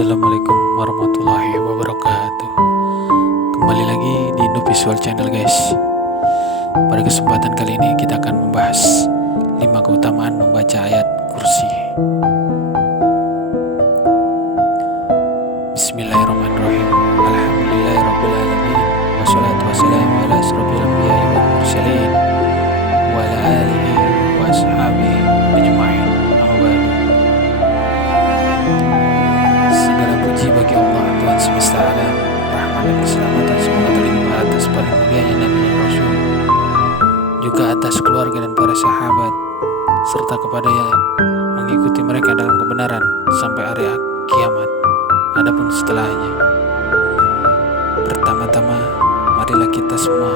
Assalamualaikum warahmatullahi wabarakatuh. Kembali lagi di Indo Visual Channel guys. Pada kesempatan kali ini kita akan membahas 5 keutamaan membaca ayat kursi. Bismillahirrahmanirrahim. Alhamdulillahirrabbilalamin. Wassalatu wassalamu ala asrofil anbiya'i wal mursalin wa ala alihi wa ashabihi ajma'in. Bagi Allah Tuhan semesta alam, rahmat dan keselamatan semoga terlimpah atas paling mulianya Nabi dan Rasul, juga atas keluarga dan para sahabat, serta kepada yang mengikuti mereka dalam kebenaran sampai hari kiamat. Adapun setelahnya, pertama-tama marilah kita semua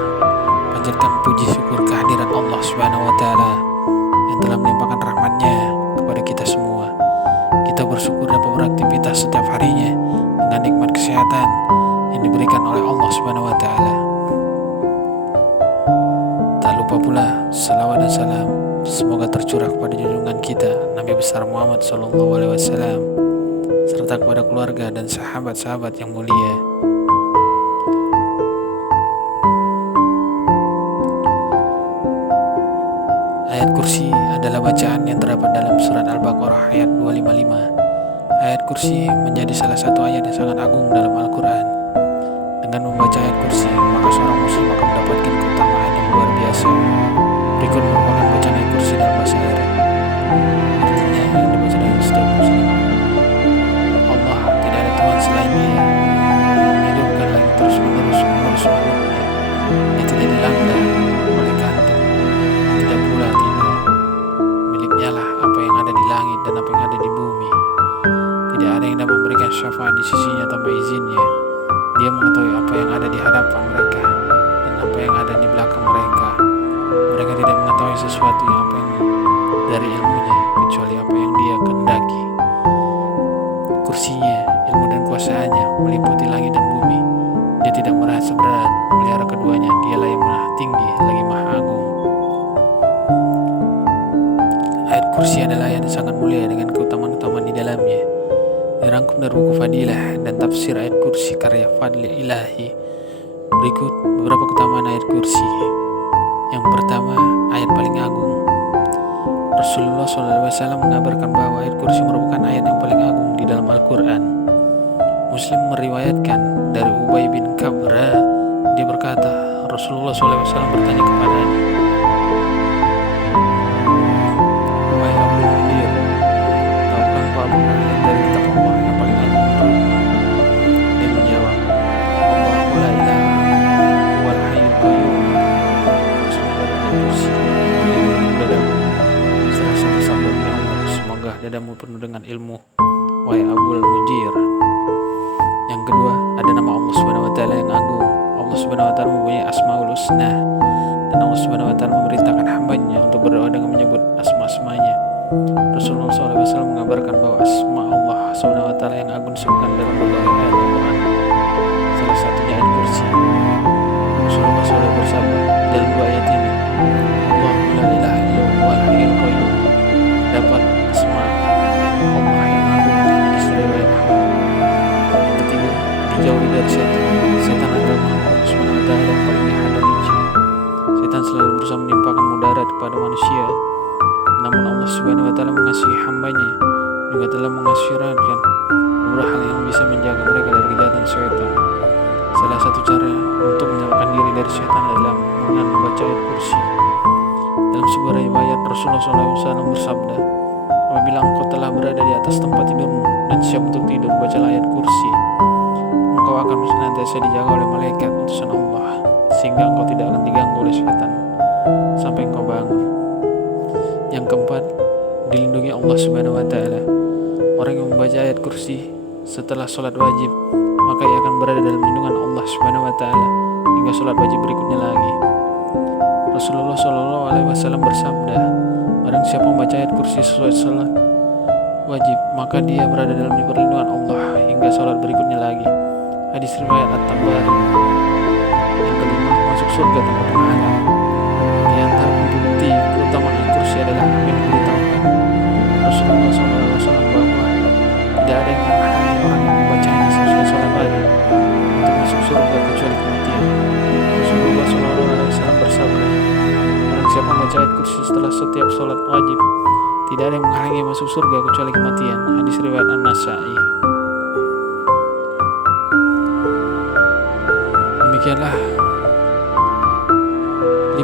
panjatkan puji syukur kehadiran Allah Subhanahu wa Ta'ala yang telah melimpahkan rahmatnya kepada kita semua. Kita bersyukur dapat beraktivitas setiap harinya dengan nikmat kesehatan yang diberikan oleh Allah Subhanahu wa Ta'ala. Tak lupa pula salawat dan salam semoga tercurah kepada junjungan kita Nabi besar Muhammad SAW, serta kepada keluarga dan sahabat-sahabat yang mulia. Ayat kursi adalah bacaan yang terdapat dalam surat Al-Baqarah ayat 255. Ayat kursi menjadi salah satu ayat yang sangat agung dalam Al-Quran. Dengan membaca ayat kursi, maka seorang muslim akan mendapatkan keutamaan yang luar biasa. Berikut merupakan bacaan ayat kursi dalam bahasa Arab. Artinya yang dibaca oleh setiap muslim: Allah tidak ada Tuhan selain Dia, menghidupkan lagi terus menerus mengurus makhluknya. Dia tidak dilanda oleh kantuk, tidak pula tidur. Miliknya lah apa yang ada di langit dan apa yang ada di bumi. Tidak ada yang dapat memberikan syafaat di sisinya tanpa izinnya. Dia mengetahui apa yang ada di hadapan mereka dan apa yang ada di belakang mereka. Mereka tidak mengetahui sesuatu yang apa yang dari ilmunya kecuali apa yang Dia kehendaki. Kursinya, ilmu dan kuasaannya meliputi langit dan bumi. Dia tidak merasa berat melihara keduanya. Dialah yang maha tinggi lagi maha agung. Ayat kursi adalah ayat yang sangat mulia dengan keutamaan-keutamaan di dalamnya. Dirangkum dari buku Fadilah dan Tafsir Ayat Kursi karya Fadli Ilahi. Berikut beberapa keutamaan ayat kursi. Yang pertama, ayat paling agung. Rasulullah SAW mengabarkan bahwa ayat kursi merupakan ayat yang paling agung di dalam Al-Quran. Muslim meriwayatkan dari Ubay bin Kabra, dia berkata, Rasulullah SAW bertanya kepadanya, "Wahai Abdul Mudir, tahukah engkau apakah ayat dari kitab Allah yang paling agung untukmu?" Dia menjawab, "Allahu la ilaha huwal hayyul qayyum." Rasulullah dari kursi melindungi dadamu. Serasa bersabda, "Ya Allah, semoga dadamu penuh dengan ilmu, wahai Abdul Mudir." Yang kedua, ada nama Allah Subhanahu wa Ta'ala yang agung. Allah Subhanahu wa Ta'ala mempunyai Asmaul Husna, dan Allah Subhanahu wa Ta'ala memerintahkan hambanya untuk berdoa dengan menyebut asma-asmanya. Rasulullah SAW mengabarkan bahwa asma Allah Subhanahu wa Ta'ala yang agung disebutkan dalam berbagai ayat Al-Quran. Salah satunya ayat kursi. Rasulullah SAW bersabda dalam dua ayat ini, Allahu la ilaha illa huwal hayyul qayyum. Dapat asma Allah yang agung di seluruh ayat. Yang ketiga, dijauhi dari setan. Setan adalah makhluk Allah Subhanahu wa Ta'ala yang paling jahat dan licik. Setan selalu berusaha menimpakan mudarat kepada manusia. Namun Allah Subhanahu wa Ta'ala mengasihi hambanya, juga telah mengasyiratkan beberapa hal yang bisa menjaga mereka dari kejahatan setan. Salah satu cara untuk menyelamatkan diri dari setan adalah dengan membaca ayat kursi. Dalam sebuah riwayat Rasulullah SAW bersabda, "Apabila engkau telah berada di atas tempat tidurmu dan siap untuk tidur, bacalah ayat kursi. Engkau akan senantiasa dijaga oleh malaikat utusan Allah, sehingga engkau tidak akan diganggu oleh setan sampai engkau bangun." Yang keempat, dilindungi Allah Subhanahu wa Ta'ala. Orang yang membaca ayat kursi setelah sholat wajib, maka ia akan berada dalam lindungan Allah Subhanahu wa Ta'ala hingga sholat wajib berikutnya lagi. Rasulullah SAW bersabda, barang siapa membaca ayat kursi sesuai sholat wajib, maka dia berada dalam perlindungan Allah hingga sholat berikutnya lagi. Hadis riwayat At-Tabari. Yang kelima, masuk surga tanpa penghalang. Di antara bukti keutamaan ayat kursi adalah yang diberitahukan Rasulullah SAW bahwa tidak ada yang menghalangi orang yang surga kecuali kematian. Rasulullah SAW bersabda, barang siapa membaca ayat kursi setelah setiap sholat wajib, tidak ada yang menghalangi masuk surga kecuali kematian. Hadis riwayat An-Nasa'i. Demikianlah 5